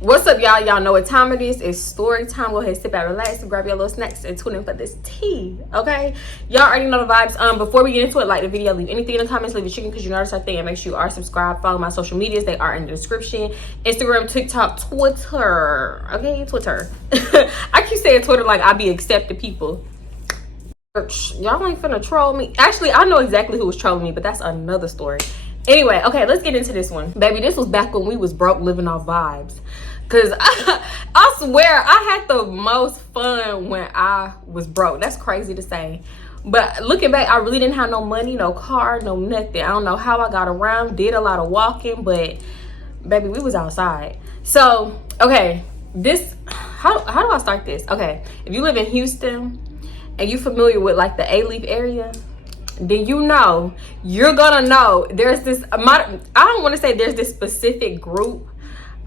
What's up, y'all? Y'all know what time it is. It's story time. Go ahead, sit back, relax, and grab your little snacks and tune in for this tea. Okay, y'all already know the vibes. Before we get into it, like the video, leave anything in the comments, leave a chicken because you know that's our thing, and make sure you are subscribed. Follow my social medias, they are in the description: Instagram, TikTok, Twitter. Okay, Twitter. I keep saying Twitter like I be accepting people. Y'all ain't finna troll me. Actually, I know exactly who was trolling me, but that's another story. Anyway, okay, let's get into this one. Baby, this was back when we was broke, living off vibes. Cause I swear I had the most fun when I was broke. That's crazy to say. But looking back, I really didn't have no money, no car, no nothing. I don't know how I got around, did a lot of walking, but baby, we was outside. So, okay, how do I start this? Okay, if you live in Houston and you familiar with like the A-Leaf area, then you're gonna know there's this, I don't want to say there's this specific group.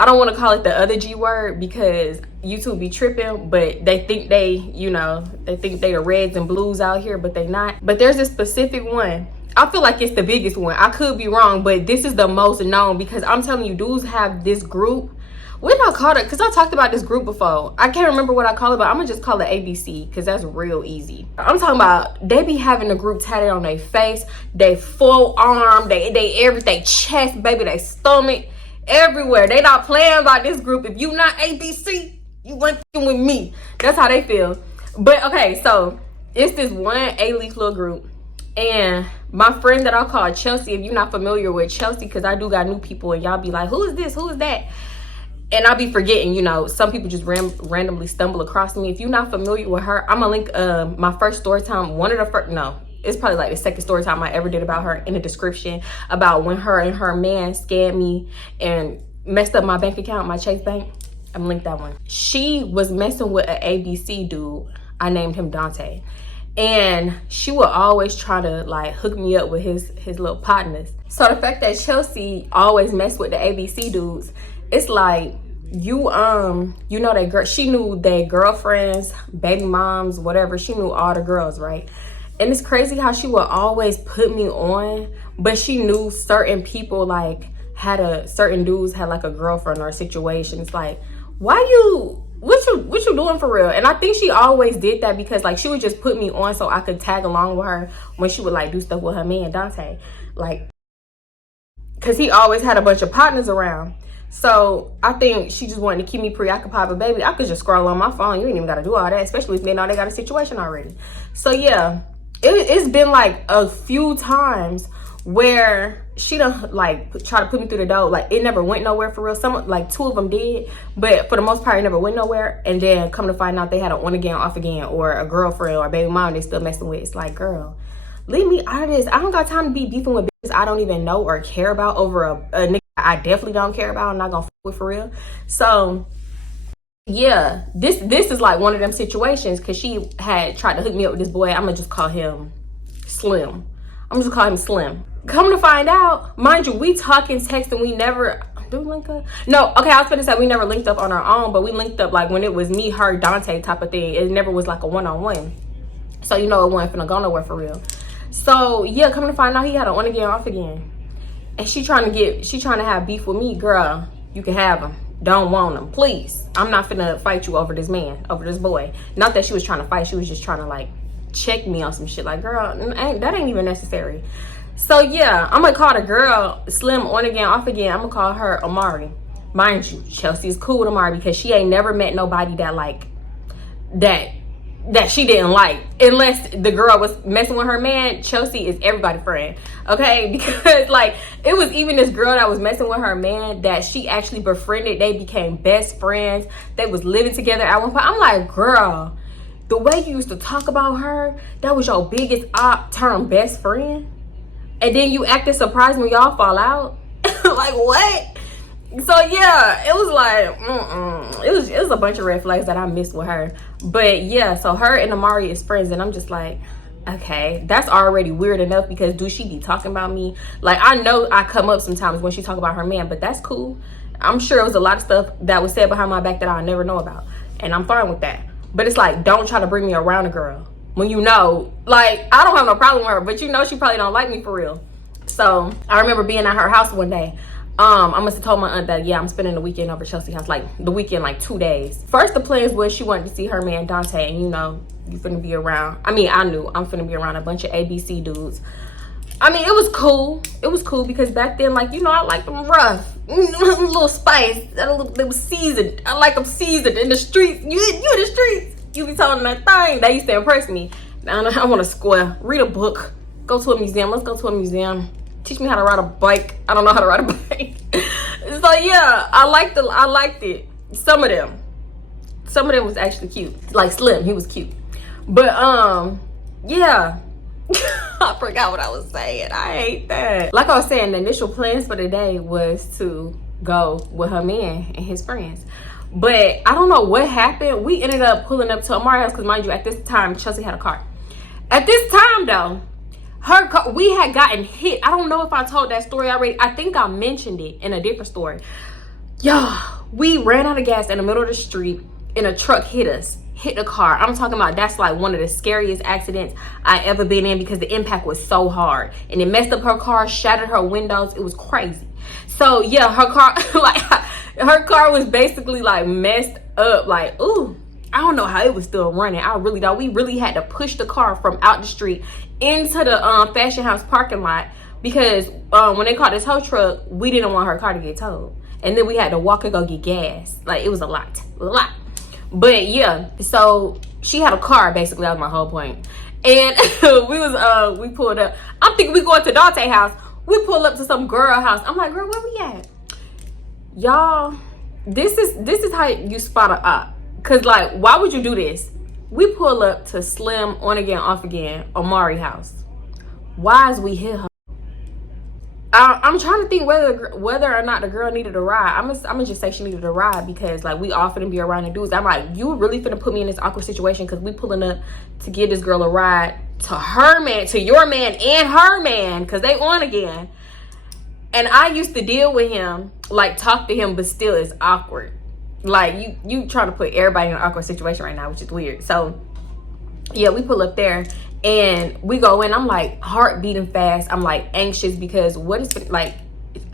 I don't want to call it the other G word because YouTube be tripping, but they think they the reds and blues out here, but they not. But there's a specific one. I feel like it's the biggest one. I could be wrong, but this is the most known because I'm telling you, dudes have this group. What did I call it? Because I talked about this group before. I can't remember what I call it, but I'm going to just call it ABC because that's real easy. I'm talking about they be having a group tatted on their face, they full arm, they everything, chest, baby, they stomach, everywhere. They not playing about this group. If you not ABC, you ain't with me. That's how they feel. But okay, so it's this one A-Leaf little group. And my friend that I call Chelsea, if you're not familiar with Chelsea, because I do got new people and y'all be like, who is this? Who is that? And I'll be forgetting, some people just randomly stumble across me. If you're not familiar with her, I'm gonna link my first story time, it's probably like the second story time I ever did about her in the description, about when her and her man scammed me and messed up my bank account, my Chase Bank. I'm gonna link that one. She was messing with an ABC dude. I named him Dante. And she would always try to like hook me up with his little partners. So the fact that Chelsea always messed with the ABC dudes, it's like she knew their girlfriends, baby moms, whatever. She knew all the girls, right? And it's crazy how she would always put me on, but she knew certain people like certain dudes had like a girlfriend or a situation. It's like, what you doing for real? And I think she always did that because like she would just put me on so I could tag along with her when she would like do stuff with her man Dante, like, because he always had a bunch of partners around. So I think she just wanted to keep me preoccupied. But baby, I could just scroll on my phone. You ain't even got to do all that, especially if they know they got a situation already. So yeah, it's been like a few times where she done like try to put me through the door. Like it never went nowhere for real. Some like two of them did, but for the most part it never went nowhere. And then come to find out they had an on again, off again, or a girlfriend or a baby mom they still messing with. It's like, girl, leave me out of this. I don't got time to be beefing with bitches I don't even know or care about over a nigga I definitely don't care about. I'm not gonna f with for real. So yeah, this is like one of them situations because she had tried to hook me up with this boy. I'm gonna just call him Slim. Come to find out, mind you, we talking, texting, we never do link up. No, okay, I was gonna say we never linked up on our own, but we linked up like when it was me, her, Dante type of thing. It never was like a one-on-one. So it wasn't finna go nowhere for real. So yeah, coming to find out he had an on again, off again. And she trying to have beef with me. Girl, you can have him. Don't want him, please. I'm not finna fight you over this man, over this boy. Not that she was trying to fight. She was just trying to like check me on some shit. Like, girl, that ain't even necessary. So yeah, I'm gonna call the girl Slim on again, off again. I'm gonna call her Amari. Mind you, Chelsea is cool with Amari because she ain't never met nobody that like that she didn't like, unless the girl was messing with her man. Chelsea is everybody's friend, okay? Because like it was even this girl that was messing with her man that she actually befriended. They became best friends. They was living together at one point. I'm like, girl, the way you used to talk about her, that was your biggest term best friend, and then you acted surprised when y'all fall out. Like, what? So yeah, it was like it was a bunch of red flags that I missed with her. But yeah, so her and Amari is friends, and I'm just like, okay, that's already weird enough because do she be talking about me? Like, I know I come up sometimes when she talk about her man, but that's cool. I'm sure it was a lot of stuff that was said behind my back that I'll never know about, and I'm fine with that. But it's like, don't try to bring me around a girl when like, I don't have no problem with her, but she probably don't like me for real. So I remember being at her house one day. I must have told my aunt that, yeah, I'm spending the weekend over at Chelsea's house, like the weekend, like 2 days. First, the plans was she wanted to see her man Dante, and you know, you finna be around. I mean, I knew I'm finna be around a bunch of ABC dudes. I mean, it was cool. It was cool because back then, like, you know, I like them rough, a little spice, they was seasoned. I like them seasoned in the streets. You in the streets, you be telling that thing. That used to impress me. Now I want a square. Read a book. Go to a museum. Let's go to a museum. Teach me how to ride a bike. I don't know how to ride a bike. So yeah, I liked it. Some of them was actually cute. Like Slim, he was cute. But yeah. I forgot what I was saying. I hate that. Like I was saying, the initial plans for the day was to go with her man and his friends. But I don't know what happened. We ended up pulling up to Amari's house because, mind you, at this time, Chelsea had a car. At this time, though, her car, we had gotten hit. I don't know if I told that story already. I think I mentioned it in a different story. Y'all, we ran out of gas in the middle of the street and a truck hit us. Hit the car. I'm talking about, that's like one of the scariest accidents I ever been in because the impact was so hard and it messed up her car, shattered her windows. It was crazy. So yeah, her car, like her car was basically like messed up. Like, ooh, I don't know how it was still running. I really don't. We really had to push the car from out the street into the fashion house parking lot because when they caught this tow truck, we didn't want her car to get towed, and then we had to walk and go get gas. Like, it was a lot. But yeah, so she had a car, basically. That was my whole point. And we pulled up. I'm thinking we going to Dante's house. We pull up to some girl house. I'm like, girl, where we at? Y'all, this is how you spot a op. Cause like, why would you do this? We pull up to Slim on again, off again, Amari house. Why is we hit her? I'm trying to think whether or not the girl needed a ride. I'm gonna just say she needed a ride because like we all finna be around the dudes. I'm like, you really finna put me in this awkward situation because we pulling up to give this girl a ride to her man, to your man and her man, because they on again. And I used to deal with him, like talk to him, but still it's awkward. Like you trying to put everybody in an awkward situation right now, which is weird. So yeah, we pull up there and we go in. I'm like heart beating fast. I'm like anxious because what is like,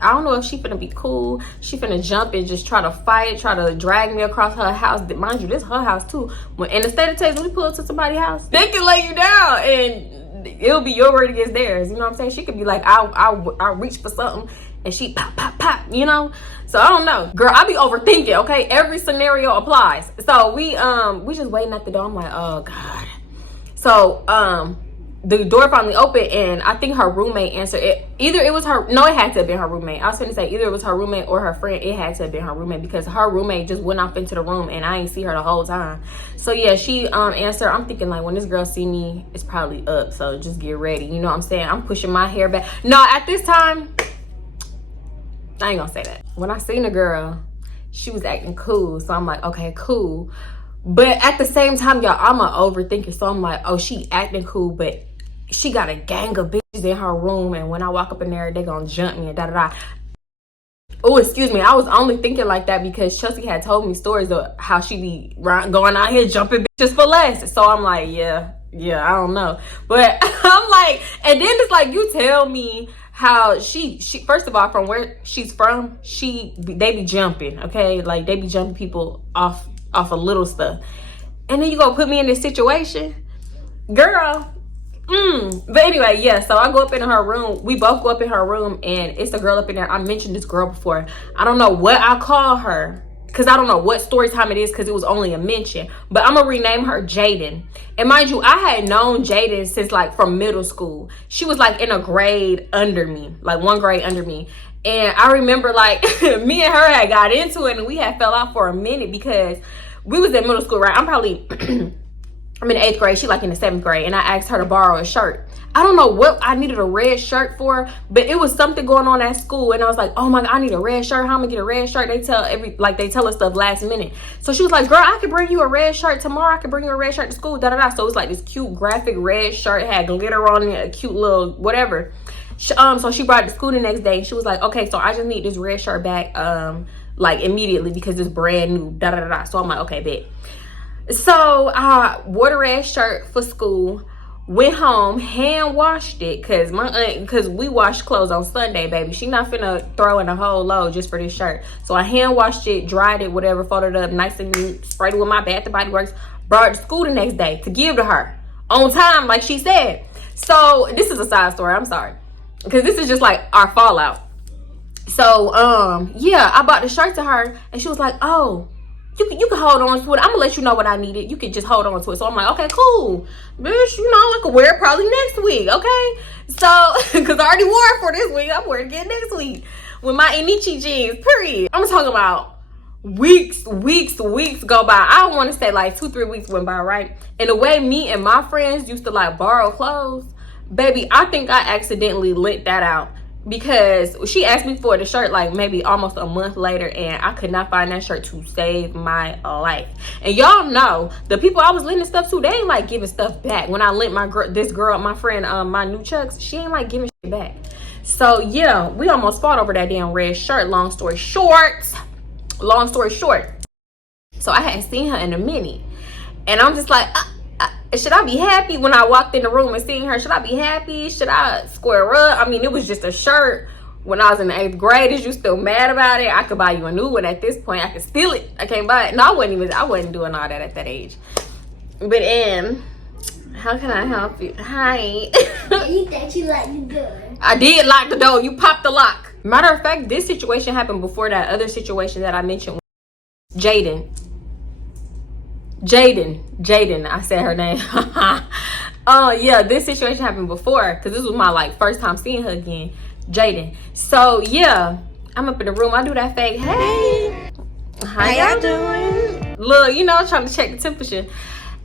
I don't know if she finna be cool. She finna jump and just try to fight, try to drag me across her house. Mind you, this is her house too. When in the state of Texas, when we pull up to somebody's house, they can lay you down and it'll be your word against theirs. You know what I'm saying? She could be like, I'll reach for something and she pop, you know? So I don't know. Girl, I be overthinking, okay? Every scenario applies. So we just waiting at the door. I'm like, oh God. So the door finally opened and I think her roommate answered it. Either it was her, no, it had to have been her roommate. I was gonna say either it was her roommate or her friend. It had to have been her roommate because her roommate just went off into the room and I ain't see her the whole time. So yeah, she answered. I'm thinking like when this girl see me, it's probably up. So just get ready. You know what I'm saying? I'm pushing my hair back. No, at this time, I ain't gonna say that. When I seen the girl, she was acting cool. So I'm like, okay, cool. But at the same time, y'all, I'm an overthinker. So I'm like, oh, she acting cool, but she got a gang of bitches in her room. And when I walk up in there, they gonna jump me and da-da-da. Oh, excuse me. I was only thinking like that because Chelsea had told me stories of how she be going out here jumping bitches for less. So I'm like, yeah, I don't know. But I'm like, and then it's like, you tell me how she first of all, from where she's from, they be jumping, okay? Like, they be jumping people off of little stuff. And then you gonna put me in this situation? Girl. But anyway, yeah, so I go up in her room. We both go up in her room and it's a girl up in there. I mentioned this girl before. I don't know what I call her because I don't know what story time it is because it was only a mention. But I'm gonna rename her Jaden. And mind you, I had known Jaden since like from middle school. She was like in a grade under me, like one grade under me. And I remember like me and her had got into it and we had fell out for a minute because we was in middle school, right? I'm in 8th grade. She like in the 7th grade. And I asked her to borrow a shirt. I don't know what I needed a red shirt for, but it was something going on at school. And I was like, oh my God, I need a red shirt. How am I gonna get a red shirt? They tell us stuff last minute. So she was like, girl, I can bring you a red shirt tomorrow. I can bring you a red shirt to school, da-da-da. So it was like this cute graphic red shirt, had glitter on it, a cute little whatever. So she brought it to school the next day. She was like, okay, so I just need this red shirt back like immediately because it's brand new, da-da-da-da. So I'm like, okay, bet. So I wore the red shirt for school. Went home, hand washed it, cause we wash clothes on Sunday, baby. She not finna throw in a whole load just for this shirt. So I hand washed it, dried it, whatever, folded it up nice and neat, sprayed it with my Bath and Body Works, brought it to school the next day to give to her on time, like she said. So this is a side story. I'm sorry, because this is just like our fallout. So yeah, I bought the shirt to her, and she was like, "Oh, you can hold on to it. I'm gonna let you know what I needed. You can just hold on to it." So I'm like, okay, cool, bitch. You know, I can wear it probably next week, okay? So, because I already wore it for this week, I'm wearing it again next week with my Inichi jeans. Period. I'm talking about weeks go by. I don't want to say like 2-3 weeks went by, right? And the way me and my friends used to like borrow clothes, baby, I think I accidentally lent that out. Because she asked me for the shirt like maybe almost a month later, and I could not find that shirt to save my life. And y'all know the people I was lending stuff to, they ain't like giving stuff back. When I lent my friend my new Chucks, she ain't like giving shit back. So yeah, we almost fought over that damn red shirt. Long story short, so I hadn't seen her in a minute, and I'm just like, should I be happy when I walked in the room and seen her? Should I be happy? Should I square up? I mean, it was just a shirt when I was in the 8th grade. Is you still mad about it? I could buy you a new one at this point. I could steal it. I can't buy it. No, I wasn't doing all that at that age. But how can I help you? Hi. You thought you locked the door. I did lock the door. You popped the lock. Matter of fact, this situation happened before that other situation that I mentioned. Jaden, I said her name. Yeah, this situation happened before, because this was my like first time seeing her again. Jaden. So yeah, I'm up in the room. I do that fake, hey, how y'all doing? Look, you know, trying to check the temperature.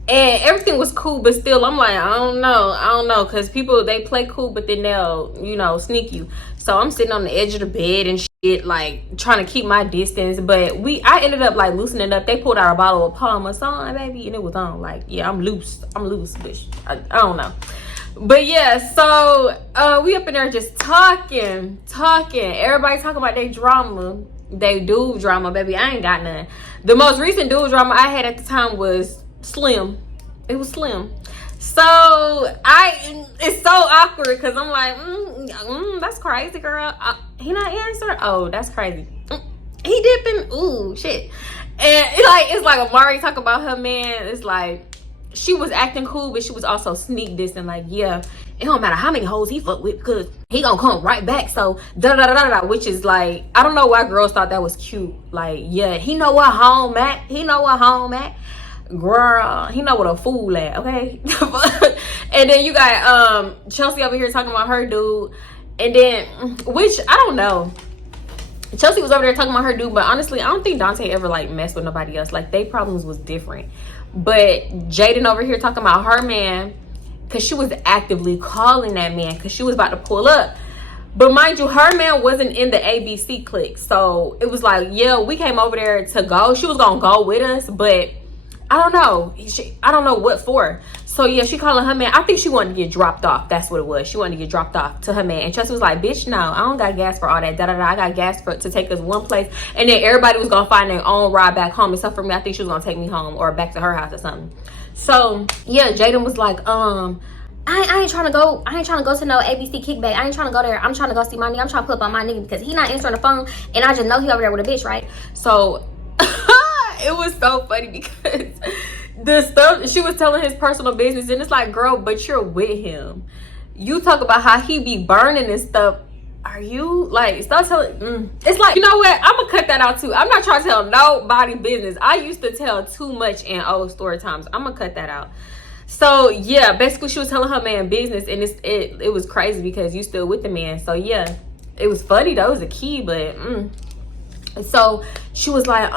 And everything was cool, but still, I'm like, I don't know, because people, they play cool, but then they'll, you know, sneak you. So I'm sitting on the edge of the bed and shit, like, trying to keep my distance. But I ended up, like, loosening up. They pulled out a bottle of Parmesan, baby, and it was on. Like, yeah, I'm loose, bitch. I don't know. But yeah, so we up in there just talking. Everybody talking about their drama. They dude drama, baby. I ain't got none. The most recent dude drama I had at the time was Slim. It was Slim. So it's so awkward, because I'm like, that's crazy, girl. He not answering. Oh, that's crazy. He dipping. Ooh, shit. And it's like Amari talk about her man. It's like she was acting cool, but she was also sneak dissing. Like, yeah, it don't matter how many hoes he fuck with, because he gonna come right back. So da da da da da. Which is like, I don't know why girls thought that was cute. Like, yeah, he know what home at. Girl, he know what a fool at, okay? And then you got Chelsea over here talking about her dude, and then, which I don't know, Chelsea was over there talking about her dude, but honestly, I don't think Dante ever like messed with nobody else. Like, they problems was different. But Jaden over here talking about her man, because she was actively calling that man, because she was about to pull up. But mind you, her man wasn't in the ABC clique, so it was like, yeah, we came over there to go. She was gonna go with us, but I don't know. I don't know what for. So yeah, she calling her man. I think she wanted to get dropped off. That's what it was. She wanted to get dropped off to her man. And Chelsea was like, bitch, no, I don't got gas for all that. I got gas to take us one place. And then everybody was going to find their own ride back home. Except for me, I think she was going to take me home or back to her house or something. So yeah, Jaden was like, I ain't trying to go to no ABC kickback. I ain't trying to go there. I'm trying to go see my nigga. I'm trying to pull up on my nigga because he not answering the phone. And I just know he over there with a bitch, right? So it was so funny because the stuff she was telling his personal business, and it's like, girl, but you're with him. You talk about how he be burning and stuff. Are you like, stop telling? It's like, you know what? I'm gonna cut that out too. I'm not trying to tell nobody business. I used to tell too much in old story times. I'm gonna cut that out. So yeah, basically she was telling her man business, and it was crazy because you still with the man. So yeah, it was funny though. It was a key, but so she was like,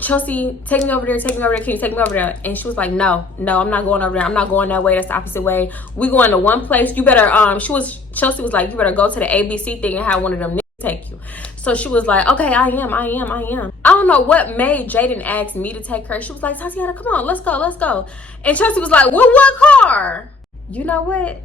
Chelsea, take me over there. Can you take me over there? And she was like, no, I'm not going over there. I'm not going that way. That's the opposite way. We going to one place. You better, Chelsea was like, you better go to the ABC thing and have one of them niggas take you. So she was like, okay, I am. I don't know what made Jaden ask me to take her. She was like, Tatiana, come on, let's go. And Chelsea was like, well, what car? You know what?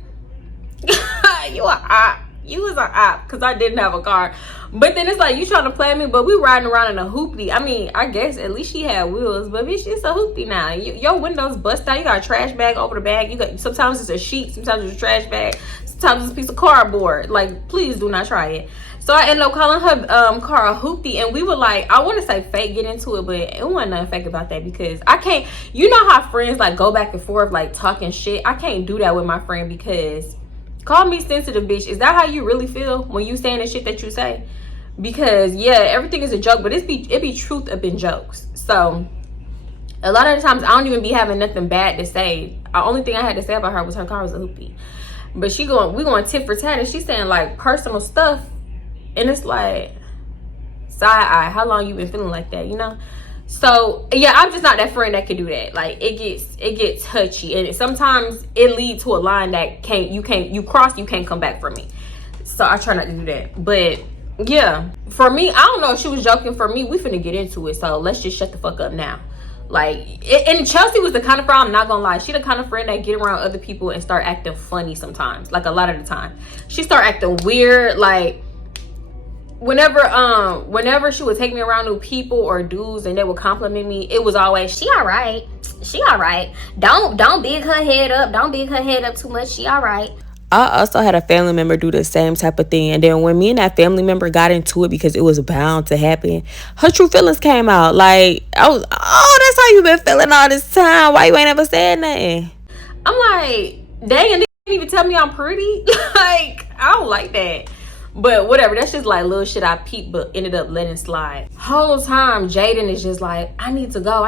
You was an op because I didn't have a car. But then it's like, you trying to play me, but we riding around in a hoopty. I mean, I guess at least she had wheels, but bitch, it's a hoopty now. Your windows bust out. You got a trash bag over the bag. You got, sometimes it's a sheet, sometimes it's a trash bag, sometimes it's a piece of cardboard. Like, please do not try it. So I ended up calling her car a hoopty, and we were like, I want to say fake get into it, but it wasn't nothing fake about that because I can't, you know how friends like go back and forth like talking shit. I can't do that with my friend because call me sensitive, bitch. Is that how you really feel when you saying the shit that you say? Because yeah, everything is a joke, but it be truth up in jokes. So a lot of the times I don't even be having nothing bad to say. The only thing I had to say about her was her car was a hoopty. But we going tit for tat, and she's saying like personal stuff. And it's like, side eye, how long you been feeling like that, you know? So yeah, I'm just not that friend that could do that. Like it gets touchy, and sometimes it leads to a line that you cross, you can't come back from me. So I try not to do that. But yeah, for me, I don't know if she was joking. For me, we finna get into it, so let's just shut the fuck up now. Like, and Chelsea was the kind of friend, I'm not gonna lie, she the kind of friend that get around other people and start acting funny sometimes. Like a lot of the time she start acting weird. Like whenever she would take me around new people or dudes and they would compliment me, it was always, she all right, don't big her head up too much, she all right. I also had a family member do the same type of thing, and then when me and that family member got into it because it was bound to happen, her true feelings came out. Like I was, oh, that's how you been feeling all this time, why you ain't ever said nothing? I'm like, dang, and they didn't even tell me I'm pretty. Like, I don't like that. But whatever, that's just like little shit I peeped but ended up letting slide. Whole time Jaden is just like, I need to go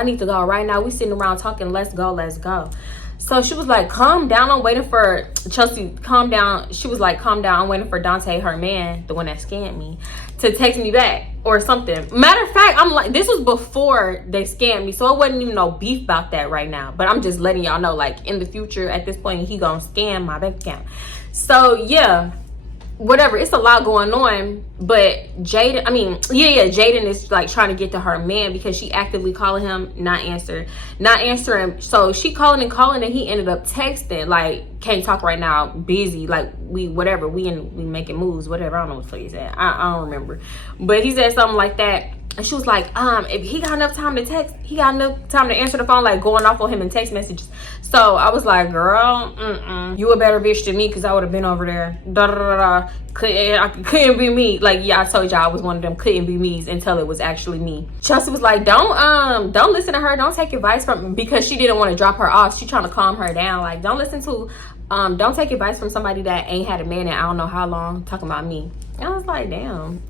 right now. We sitting around talking, let's go. So she was like, calm down, I'm waiting for Chelsea, calm down. She was like, calm down, I'm waiting for Dante, her man, the one that scammed me, to text me back or something. Matter of fact, I'm like, this was before they scammed me, so it wasn't even no beef about that right now. But I'm just letting y'all know, like in the future, at this point, he gonna scam my bank account. So yeah, whatever, it's a lot going on. But Jaden is like trying to get to her man because she actively calling him, not answering. So she calling and he ended up texting like, can't talk right now, busy, like we making moves, whatever. I don't know what the fuck he said. I don't remember, but he said something like that. And she was like, if he got enough time to text, he got enough time to answer the phone, like going off on him in text messages. So I was like, girl, you a better bitch than me, because I would have been over there. Couldn't be me. Like, yeah, I told y'all I was one of them couldn't be me's until it was actually me. Chelsea was like, don't listen to her. Don't take advice from, because she didn't want to drop her off. She trying to calm her down. Like, don't take advice from somebody that ain't had a man in I don't know how long, talking about me. And I was like, damn.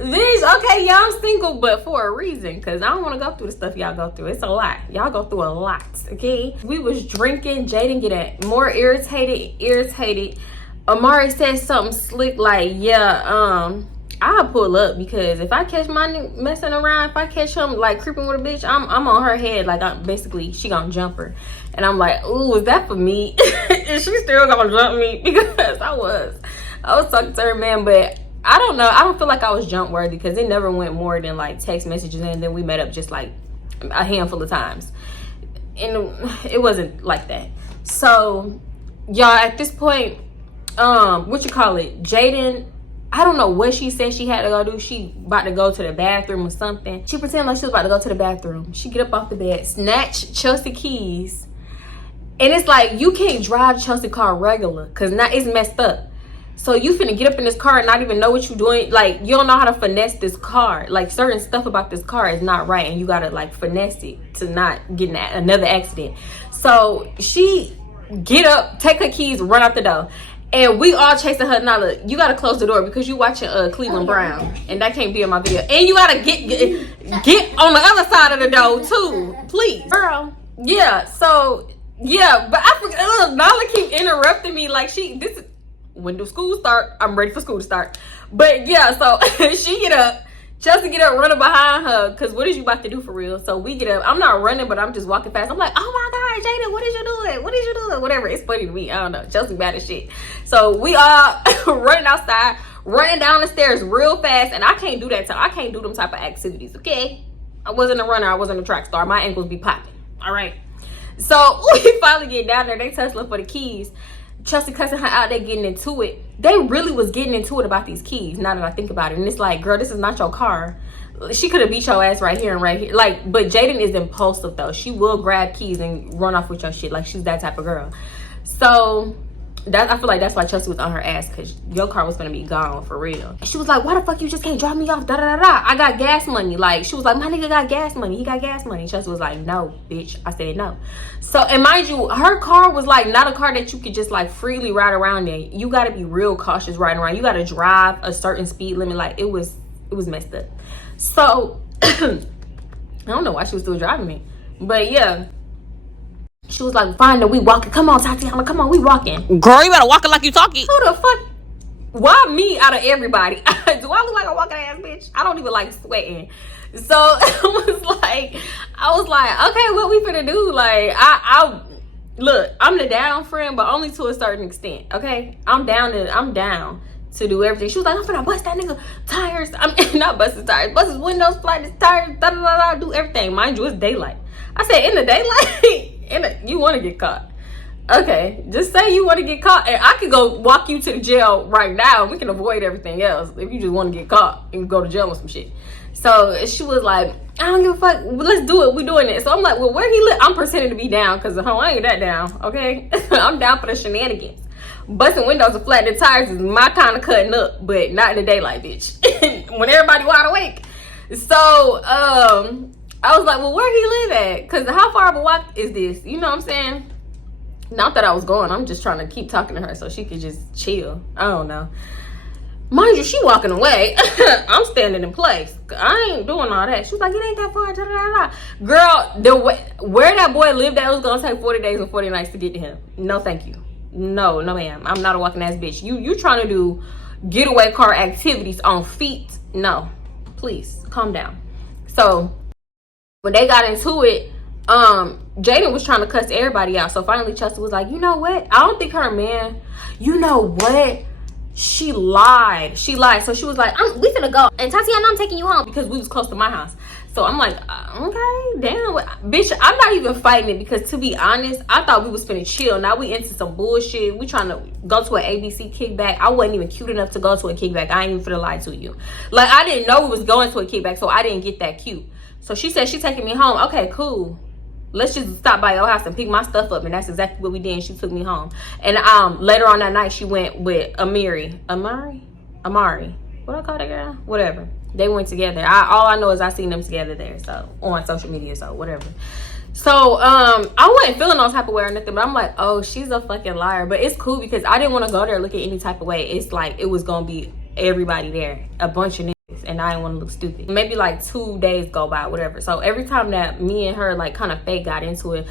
Okay, yeah, I'm single, but for a reason, because I don't want to go through the stuff y'all go through. It's a lot. Y'all go through a lot, okay? We was drinking. Jaden getting more irritated. Amari said something slick like, yeah, I'll pull up, because if I catch my nigga messing around, if I catch him like creeping with a bitch, I'm on her head. Like, basically, she gonna jump her. And I'm like, ooh, is that for me? Is she still gonna jump me? Because I was talking to her, man, but I don't know. I don't feel like I was jump worthy, because it never went more than like text messages, and then we met up just like a handful of times, and it wasn't like that. So y'all, at this point, Jaden, I don't know what she said she had to go do. She about to go to the bathroom or something. She pretended like she was about to go to the bathroom. She get up off the bed, snatch Chelsea keys, and it's like, you can't drive Chelsea car regular, because now it's messed up. So you finna get up in this car and not even know what you're doing. Like, you don't know how to finesse this car. Like, certain stuff about this car is not right, and you gotta like finesse it to not get in another accident. So she get up, take her keys, run out the door, and we all chasing her. Now look, you gotta close the door because you watching Cleveland Brown, and that can't be in my video. And you gotta get on the other side of the door too, please, girl. Yeah. So yeah, but I forgot. Nala keep interrupting me like when do school start? I'm ready for school to start. But yeah, so she get up, Chelsea get up, running behind her, because what is you about to do for real? So we get up. I'm not running, but I'm just walking fast. I'm like, oh my God, Jada, what is you doing? Whatever. It's funny to me. I don't know. Chelsea bad as shit. So we all running outside, running down the stairs real fast. And I can't do that. I can't do them type of activities, okay? I wasn't a runner. I wasn't a track star. My ankles be popping. All right. So we finally get down there. They tussling for the keys. Chelsea cussing her out, they getting into it. They really was getting into it about these keys, now that I think about it. And it's like, girl, this is not your car. She could have beat your ass right here and right here. Like, but Jaden is impulsive though. She will grab keys and run off with your shit. Like, she's that type of girl. So that, I feel like that's why Chelsea was on her ass, because your car was gonna be gone for real. She was like, why the fuck you just can't drop me off? Da da da da. I got gas money. Like, she was like, my nigga got gas money. He got gas money. Chelsea was like, no, bitch. I said no. So, and mind you, her car was like not a car that you could just like freely ride around in. You gotta be real cautious riding around. You gotta drive a certain speed limit. Like, it was messed up. So I don't know why she was still driving me, but yeah. She was like, fine, then we walking. Come on, Tatiana, come on, we walking. Girl, you better walk it like you talking. Who the fuck? Why me out of everybody? Do I look like a walking ass bitch? I don't even like sweating. So I was like, okay, what we finna do? Like, I look, I'm the down friend, but only to a certain extent. Okay, I'm down to do everything. She was like, I'm finna bust that nigga tires. I'm not bust his tires, bust his windows, flat his tires, da da da da, do everything. Mind you, it's daylight. I said, in the daylight, you want to get caught. Okay, just say you want to get caught, and I could go walk you to the jail right now, and we can avoid everything else if you just want to get caught and go to jail with some shit. So she was like, I don't give a fuck, let's do it, we doing it. So I'm like, well, where he live? I'm pretending to be down, because I ain't that down, okay? I'm down for the shenanigans. Busting windows and flattening tires is my kind of cutting up, but not in the daylight, bitch. When everybody wide awake. So I was like, well, where he live at? Because how far of a walk is this? You know what I'm saying? Not that I was going. I'm just trying to keep talking to her so she could just chill. I don't know. Mind you, she walking away. I'm standing in place. I ain't doing all that. She was like, it ain't that far. Da, da, da, da. Girl, where that boy lived at, it was going to take 40 days and 40 nights to get to him. No, thank you. No, ma'am. I'm not a walking ass bitch. You trying to do getaway car activities on feet? No. Please, calm down. So when they got into it, Jaden was trying to cuss everybody out. So finally Chelsea was like, you know what? I don't think her man, you know what? She lied. So she was like, we finna go. And Tatiana, I'm taking you home, because we was close to my house. So I'm like, okay, damn. Bitch, I'm not even fighting it, because to be honest, I thought we was finna chill. Now we into some bullshit. We trying to go to an ABC kickback. I wasn't even cute enough to go to a kickback. I ain't even finna lie to you. Like, I didn't know we was going to a kickback, so I didn't get that cute. So she said she taking me home. Okay, cool. Let's just stop by your house and pick my stuff up. And that's exactly what we did. And she took me home. And later on that night, she went with Amari. What I call that girl? Whatever. They went together. All I know is I seen them together there. So on social media, so whatever. So I wasn't feeling no type of way or nothing, but I'm like, oh, she's a fucking liar. But it's cool, because I didn't want to go there looking any type of way. It's like it was gonna be everybody there, a bunch of niggas, and I didn't want to look stupid. Maybe like 2 days go by, whatever. So every time that me and her like kind of fake got into it,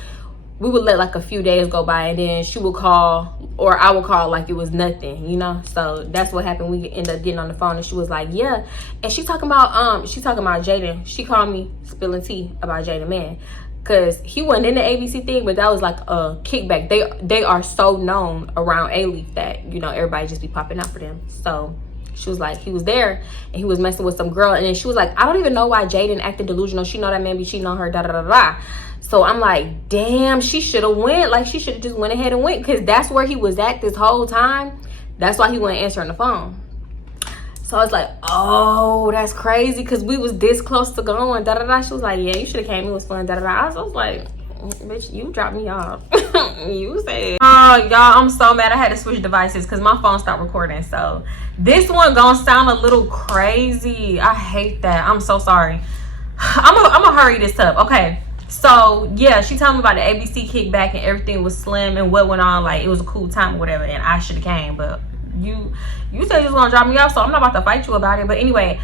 we would let like a few days go by, and then she would call, or I would call like it was nothing, you know. So that's what happened. We ended up getting on the phone, and she was like, yeah. And she talking about Jaden. She called me spilling tea about Jaden, man, because he wasn't in the ABC thing, but that was like a kickback. They are so known around A-Leaf that, you know, everybody just be popping out for them. So she was like, he was there and he was messing with some girl. And then she was like, I don't even know why Jaden acted delusional. She know that man be cheating on her, da da da da. So I'm like, damn, she should have went. Like, she should have just went ahead and went, because that's where he was at this whole time. That's why he wasn't answering the phone. So I was like, oh, that's crazy, because we was this close to going, da da da. She was like, yeah, you should have came. It was fun, da da da. I was like, bitch, you dropped me off. You said, oh, y'all, I'm so mad. I had to switch devices because my phone stopped recording. So this one gonna sound a little crazy. I hate that. I'm so sorry. I'm gonna hurry this up. Okay, so yeah, she told me about the ABC kickback and everything was slim and what went on. Like, it was a cool time or whatever, and I should have came, but you said you was gonna drop me off, so I'm not about to fight you about it. But anyway,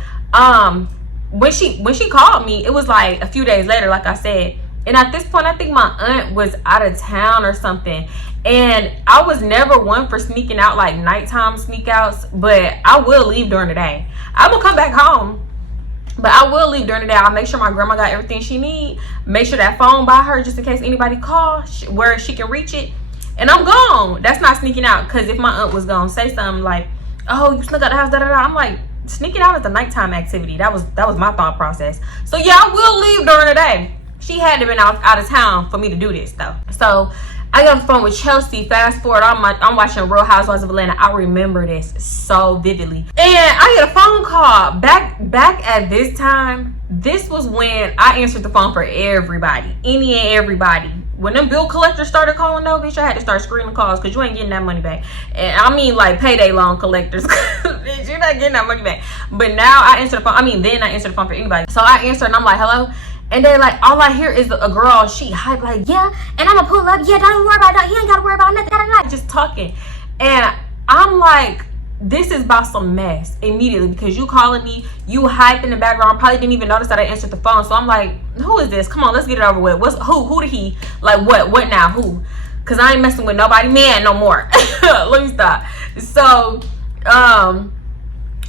when she called me, it was like a few days later, like I said. And at this point, I think my aunt was out of town or something. And I was never one for sneaking out, like nighttime sneak outs. But I will leave during the day. I'm going to come back home. But I will leave during the day. I'll make sure my grandma got everything she need. Make sure that phone by her just in case anybody calls where she can reach it. And I'm gone. That's not sneaking out. Because if my aunt was going to say something like, oh, you snuck out the house, da da da. I'm like, sneaking out is a nighttime activity. That was my thought process. So yeah, I will leave during the day. She had to been out of town for me to do this though. So I got on the phone with Chelsea. Fast forward, I'm watching Real Housewives of Atlanta. I remember this so vividly. And I get a phone call back at this time. This was when I answered the phone for everybody, any and everybody. When them bill collectors started calling though, bitch, I had to start screening calls because you ain't getting that money back. And I mean like payday loan collectors. Bitch, you're not getting that money back. But now I answer the phone. Then I answer the phone for anybody. So I answer and I'm like, hello? And they're like, all I hear is a girl, she hype like, yeah, and I'm gonna pull up. Yeah, don't worry about that. You ain't gotta worry about nothing. Just talking. And I'm like, this is about some mess immediately because you calling me, you hype in the background. Probably didn't even notice that I answered the phone. So I'm like, who is this? Come on, let's get it over with. Who did he? Like what now? Who? Because I ain't messing with nobody, man, no more. Let me stop. So I'm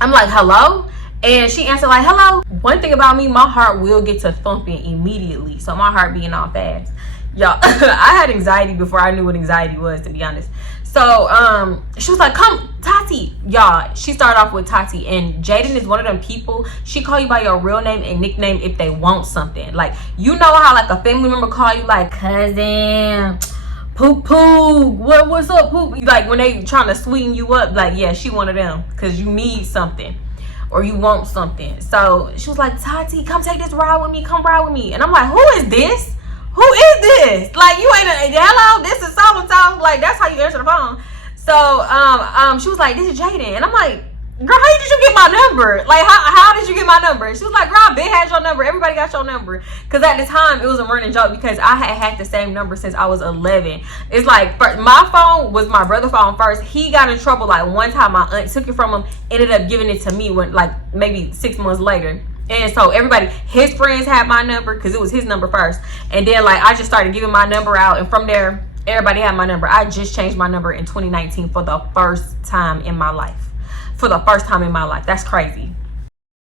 like, hello? And she answered like, hello. One thing about me, my heart will get to thumping immediately. So my heart being all fast. Y'all, I had anxiety before I knew what anxiety was, to be honest. So she was like, come, Tati. Y'all, she started off with Tati. And Jaden is one of them people, she call you by your real name and nickname if they want something. Like, you know how like a family member call you like, cousin, poop poop, what's up, poop? Like when they trying to sweeten you up, like, yeah, she one of them because you need something or you want something. So she was like, Tati, come take this ride with me. Come ride with me. And I'm like, who is this? Who is this? Like, you ain't hello, this is so-and-so. Like, that's how you answer the phone. So she was like, this is Jaden. And I'm like, girl, how did you get my number? Like, how did you get my number? And she was like, girl, I been had your number. Everybody got your number. Because at the time, it was a running joke because I had the same number since I was 11. It's like, my phone was my brother's phone first. He got in trouble like one time. My aunt took it from him, ended up giving it to me when like maybe 6 months later. And so everybody, his friends had my number because it was his number first. And then like I just started giving my number out. And from there, everybody had my number. I just changed my number in 2019 for the first time in my life. For the first time in my life. That's crazy.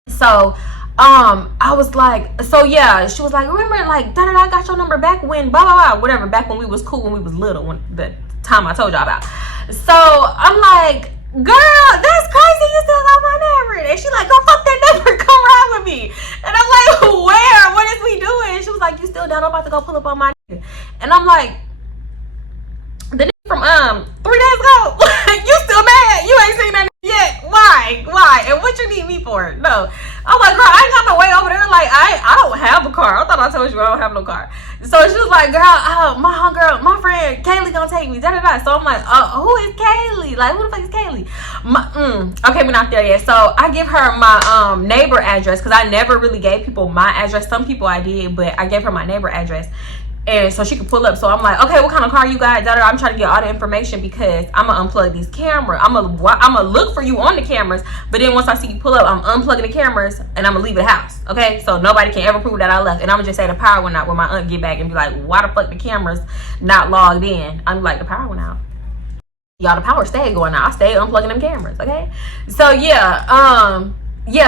So I was like, so yeah, she was like, remember like I got your number back when blah blah blah, whatever, back when we was cool, when we was little, when the time I told y'all about. So I'm like, girl, that's crazy, you still got my number. And she like, go fuck that number, come ride with me. And I'm like, where? What is we doing? She was like, you still down? I'm about to go pull up on my nigga. And I'm like, the nigga from 3 days ago, you still mad? You ain't seen that yet? Why? And what you need me for? No. I'm like, girl, I ain't got no way over there. Like, I don't have a car. I thought I told you I don't have no car. So she was like, girl, my friend Kaylee gonna take me. So I'm like, who is Kaylee? Like, who the fuck is Kaylee? Okay, we're not there yet. So I give her my neighbor address because I never really gave people my address. Some people I did, but I gave her my neighbor address. And so she could pull up. So I'm like, okay, what kind of car you got? I'm trying to get all the information because I'm going to unplug these cameras. I'm going to look for you on the cameras. But then once I see you pull up, I'm unplugging the cameras and I'm going to leave the house. Okay? So nobody can ever prove that I left. And I'm going to just say the power went out when my aunt get back and be like, why the fuck the cameras not logged in? I'm like, the power went out. Y'all, the power stayed going out. I stayed unplugging them cameras. Okay? So yeah.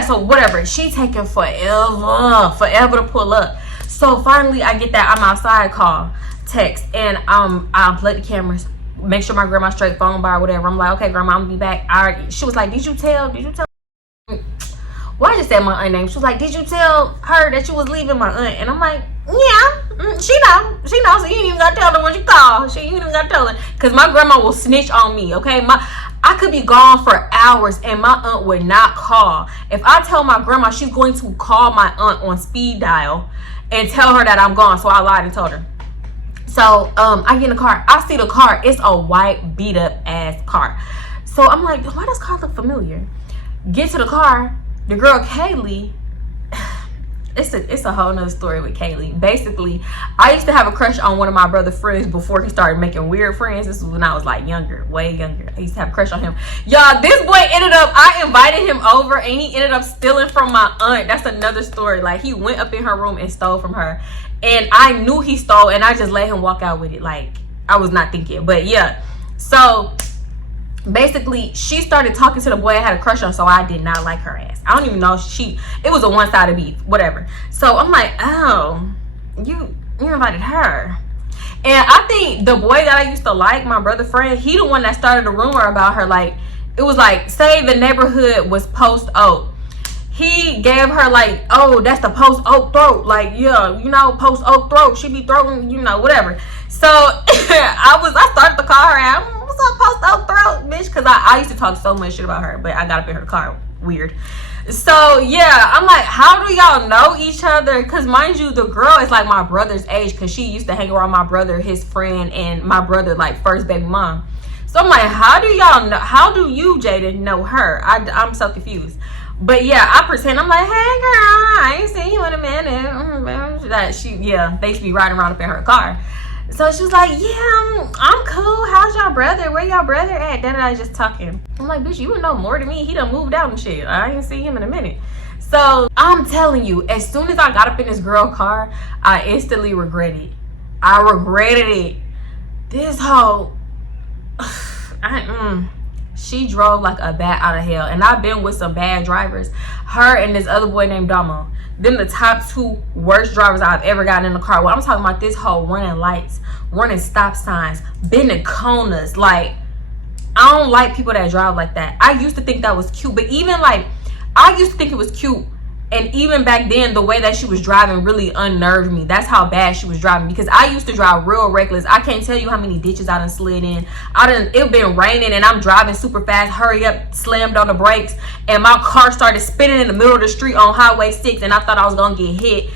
So whatever. She taking forever to pull up. So finally, I get that I'm outside call, text, and I unplug the cameras, make sure my grandma's straight, phone bar, whatever. I'm like, okay, grandma, I'm gonna be back. She was like, did you tell? Well, I just said my aunt name. She was like, did you tell her that you was leaving, my aunt? And I'm like, yeah, she know. So you ain't even gotta tell her when you call. You ain't even gotta tell her, cause my grandma will snitch on me. Okay, I could be gone for hours and my aunt would not call. If I tell my grandma, she's going to call my aunt on speed dial and tell her that I'm gone. So I lied and told her. So I get in the car. I see the car. It's a white beat up ass car. So I'm like, why does car look familiar? Get to the car. The girl Kaylee, it's a whole nother story with Kaylee. Basically, I used to have a crush on one of my brother's friends before he started making weird friends. This was when I was like younger, way younger. I used to have a crush on him. Y'all, this boy I invited him over and he ended up stealing from my aunt. That's another story. Like, he went up in her room and stole from her. And I knew he stole and I just let him walk out with it. Like, I was not thinking. But yeah, so basically she started talking to the boy I had a crush on, so I did not like her ass. I don't even know, it was a one-sided beef, whatever. So I'm like, oh, you invited her. And I think the boy that I used to like, my brother friend, he the one that started a rumor about her. Like, it was like, say the neighborhood was post Oak. he gave her like, oh, that's the post oak throat. Like, yeah, you know, post oak throat. She be throwing, you know, whatever. So I started to call her out. What's up, post oak throat, bitch? Because I used to talk so much shit about her, but I got up in her car. Weird. So yeah, I'm like, how do y'all know each other? Because mind you, the girl is like my brother's age, because she used to hang around my brother, his friend, and my brother, like, first baby mom. So I'm like, how do y'all know? How do you, Jada, know her? I'm so confused. But yeah, I pretend. I'm like, hey girl, I ain't seen you in a minute. That they used to be riding around up in her car. So she was like, yeah, I'm cool. How's y'all brother? Where y'all brother at? Then I just talking. I'm like, bitch, you would know more than me. He done moved out and shit. I ain't seen him in a minute. So I'm telling you, as soon as I got up in this girl car, I instantly regretted. I regretted it. This whole she drove like a bat out of hell, and I've been with some bad drivers. Her and this other boy named Damo. Them the top 2 worst drivers I've ever gotten in the car. Well, I'm talking about this whole running lights, running stop signs, bending corners. Like, I don't like people that drive like that. I used to think that was cute, but even like, I used to think it was cute. And even back then, the way that she was driving really unnerved me. That's how bad she was driving, because I used to drive real reckless. I can't tell you how many ditches I done slid in. It been raining and I'm driving super fast, hurry up, slammed on the brakes, and my car started spinning in the middle of the street on Highway 6, and I thought I was gonna get hit.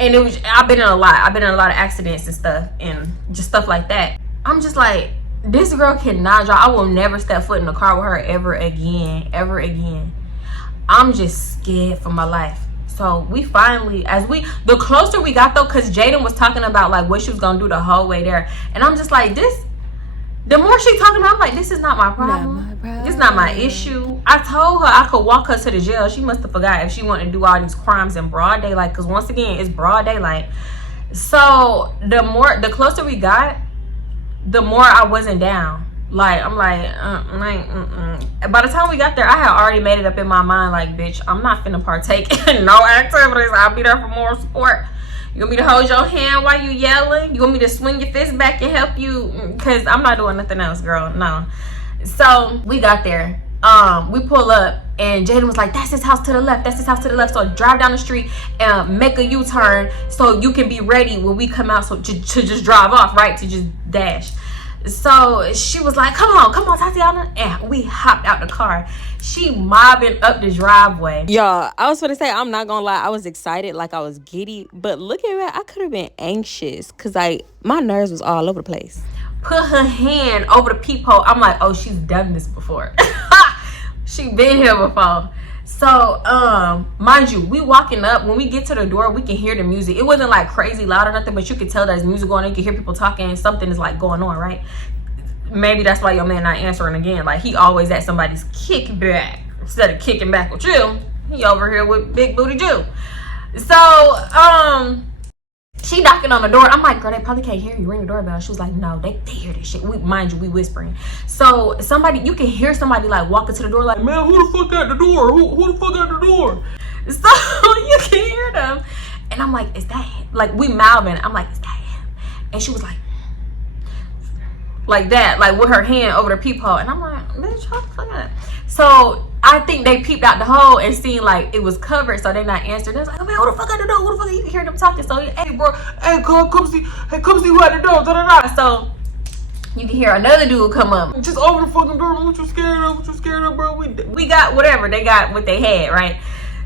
And I've been in a lot of accidents and stuff, and just stuff like that. I'm just like, this girl cannot drive. I will never step foot in a car with her ever again. I'm just scared for my life. So we finally, the closer we got though, because Jaden was talking about like what she was gonna do the whole way there, and I'm just like, the more she talking about, I'm like, this is not my problem. This is not my issue. I told her I could walk her to the jail. She must have forgot if she wanted to do all these crimes in broad daylight, because once again, it's broad daylight. So the closer we got, the more I wasn't down. Like, I'm like, by the time we got there, I had already made it up in my mind, like, bitch, I'm not finna partake in no activities. I'll be there for moral support. You want me to hold your hand while you yelling? You want me to swing your fist back and help you? Because I'm not doing nothing else, girl. No. So we got there. We pull up, and Jaden was like, that's his house to the left. That's his house to the left. So drive down the street and make a U-turn so you can be ready when we come out, so to just drive off, right? To just dash. So she was like, come on, Tatiana. And we hopped out the car. She mobbing up the driveway. Y'all, I was gonna say, I'm not gonna lie, I was excited, like I was giddy. But looking at it, I could have been anxious, because like my nerves was all over the place. Put her hand over the peephole. I'm like, oh, she's done this before. She been here before. So mind you, we walking up. When we get to the door, we can hear the music. It wasn't like crazy loud or nothing, but you could tell there's music going on. You can hear people talking, and something is like going on, right? Maybe that's why your man not answering again. Like, he always at somebody's kickback instead of kicking back with you. He over here with Big Booty Jew. So she knocking on the door. I'm like, girl, they probably can't hear you. Ring the doorbell. She was like, no, they hear this shit. Mind you, we whispering. So you can hear somebody like walking to the door, like, man, who the fuck at the door? Who the fuck at the door? So you can hear them, and I'm like, is that him? Like, we mouthing. I'm like, is that him? And she was like that, like with her hand over the peephole, and I'm like, bitch, how the fuck at? So I think they peeped out the hole and seen like it was covered, so they not answering. They was like, oh man, who the fuck at the door? Who the fuck? You can hear them talking. So hey, bro, hey, come see who at the door. Da, da, da. So you can hear another dude come up, just over the fucking door. What you scared of, bro? We got whatever they got, what they had, right?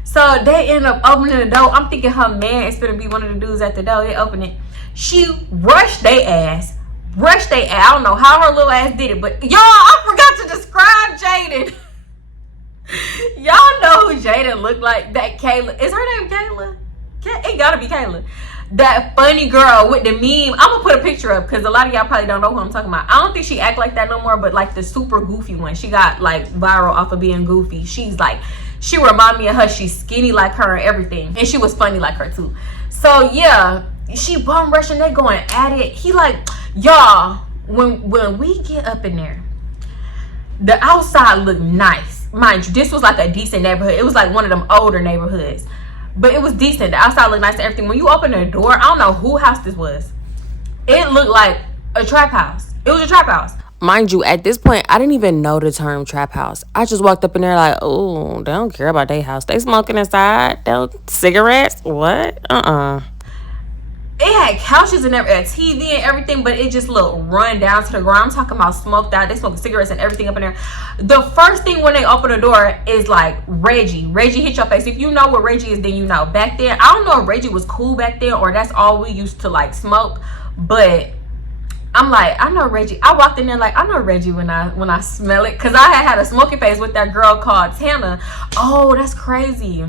So they end up opening the door. I'm thinking her man is gonna be one of the dudes at the door. They open it. She rushed their ass. I don't know how her little ass did it, but y'all, I forgot to describe Jaden. Y'all know who Jaden looked like. That Kayla. Is her name Kayla? It gotta be Kayla. That funny girl with the meme. I'm gonna put a picture up because a lot of y'all probably don't know who I'm talking about. I don't think she act like that no more, but like the super goofy one. She got like viral off of being goofy. She's like, she remind me of her. She's skinny like her and everything. And she was funny like her too. So yeah, she bum rushing. They going at it. He like, y'all, when we get up in there, the outside looked nice. Mind you, this was like a decent neighborhood. It was like one of them older neighborhoods, but it was decent. The outside looked nice and everything. When you open the door, I don't know who house this was. It looked like a trap house. It was a trap house. Mind you, at this point, I didn't even know the term trap house. I just walked up in there like, oh, they don't care about their house. They smoking inside. They don't, cigarettes? What? It had couches and a TV and everything, but it just looked run down to the ground. I'm talking about smoked out. They smoking cigarettes and everything up in there. The first thing when they open the door is like Reggie. Reggie hit your face. If you know what Reggie is, then you know. Back then, I don't know if Reggie was cool back then or that's all we used to like smoke, but I'm like, I know Reggie. I walked in there like, I know Reggie when I smell it, because I had a smoking phase with that girl called Tana. Oh, that's crazy.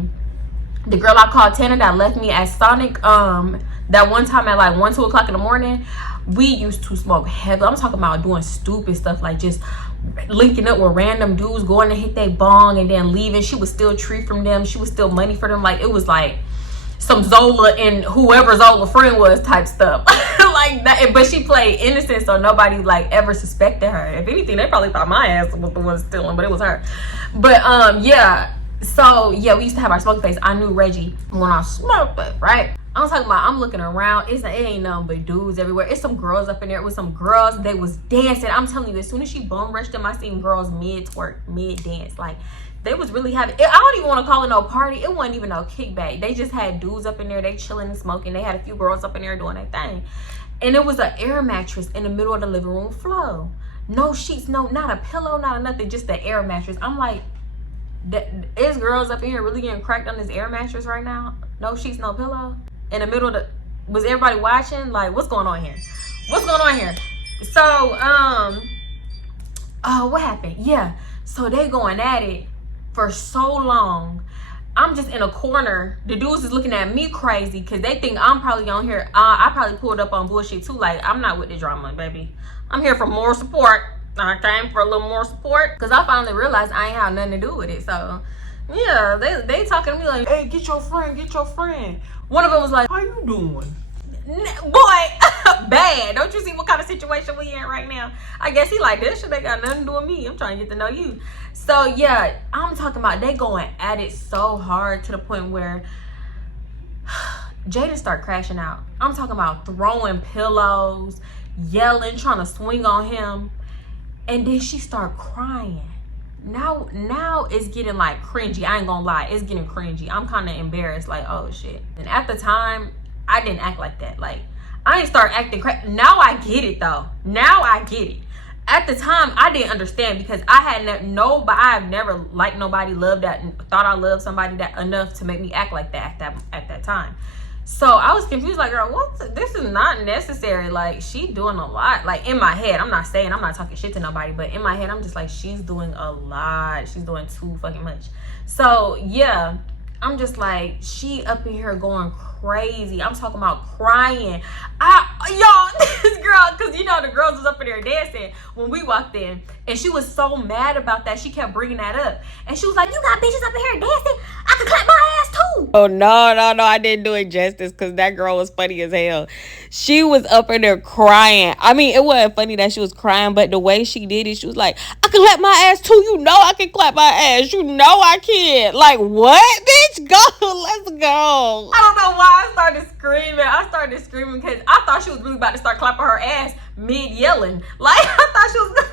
The girl I called Tana that left me at Sonic, that one time at like 1-2 o'clock in the morning, we used to smoke heavy. I'm talking about doing stupid stuff like just linking up with random dudes, going to hit their bong and then leaving. She would steal tree from them. She would steal money for them. Like, it was like some Zola and whoever Zola friend was type stuff. Like that. But she played innocent, so nobody like ever suspected her. If anything, they probably thought my ass was the one stealing, but it was her. But yeah. So yeah, we used to have our smoking phase. I knew Reggie when I smoked it, right? I'm talking about, I'm looking around. It ain't nothing but dudes everywhere. It's some girls up in there. It was some girls. They was dancing. I'm telling you, as soon as she bum rushed them, I seen girls mid-twerk, mid-dance. Like, they was really having, I don't even want to call it no party. It wasn't even no kickback. They just had dudes up in there. They chilling and smoking. They had a few girls up in there doing their thing. And it was an air mattress in the middle of the living room floor. No sheets, no, not a pillow, not a nothing, just the air mattress. I'm like, is girls up in here really getting cracked on this air mattress right now? No sheets, no pillow? In the middle of the, was everybody watching? Like, what's going on here? What's going on here? So, what happened? Yeah, so they going at it for so long. I'm just in a corner. The dudes is looking at me crazy because they think I'm probably on here. I probably pulled up on bullshit too. Like, I'm not with the drama, baby. I'm here for more support. I came for a little more support because I finally realized I ain't had nothing to do with it. So, yeah, they talking to me like, hey, get your friend, get your friend. One of them was like, how you doing? Boy, bad. Don't you see what kind of situation we in right now? I guess he like, this shit ain't got nothing to do with me. I'm trying to get to know you. So, yeah, I'm talking about they going at it so hard to the point where Jaden start crashing out. I'm talking about throwing pillows, yelling, trying to swing on him. And then she start crying. Now it's getting like cringy. I ain't gonna lie, it's getting cringy. I'm kind of embarrassed, like, oh shit. And at the time, I didn't act like that. Like, I didn't start acting now I get it though. Now I get it. At the time, I didn't understand because I have never liked nobody, loved that, thought I loved somebody that enough to make me act like that at that time. So I was confused, like, girl, this is not necessary. Like, she doing a lot. Like, in my head, I'm not talking shit to nobody, but in my head, I'm just like, she's doing a lot. She's doing too fucking much. So yeah, I'm just like, she up in here going crazy. I'm talking about crying. Y'all, this girl, because you know the girls was up in there dancing when we walked in, and she was so mad about that. She kept bringing that up, and she was like, you got bitches up in here dancing, I can clap my ass too. Oh, no, I didn't do it justice because that girl was funny as hell. She was up in there crying. I mean, it wasn't funny that she was crying, but the way she did it, she was like, I can clap my ass too. You know I can clap my ass. You know I can. Like, what, bitch? Go. Let's go. I don't know why I started screaming. I started screaming because I thought she was really about to start clapping her ass mid-yelling. Like, I thought she was...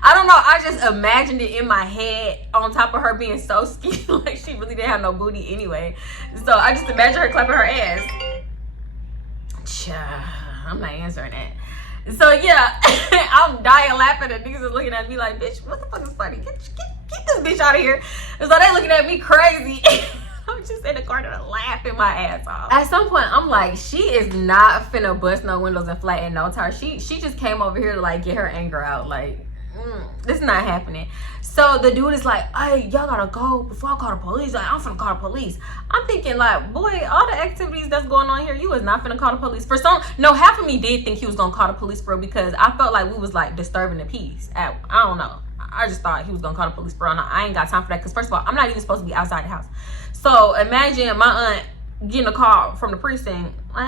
I don't know. I just imagined it in my head on top of her being so skinny. Like, she really didn't have no booty anyway. So I just imagined her clapping her ass. I'm not answering that. So yeah, I'm dying laughing and niggas is looking at me like, bitch, what the fuck is funny? Get this bitch out of here. And so they looking at me crazy. I'm just in the corner laughing my ass off. At some point, I'm like, she is not finna bust no windows and flatten no tire. She just came over here to like get her anger out. Like, this is not happening. So the dude is like, hey, y'all gotta go before I call the police. Like, I'm finna call the police. I'm thinking like, boy, all the activities that's going on here, you is not finna call the police. Half of me did think he was gonna call the police for real because I felt like we was like disturbing the peace. I don't know. I just thought he was gonna call the police for real. I ain't got time for that because first of all, I'm not even supposed to be outside the house. So imagine my aunt getting a call from the precinct. Hey,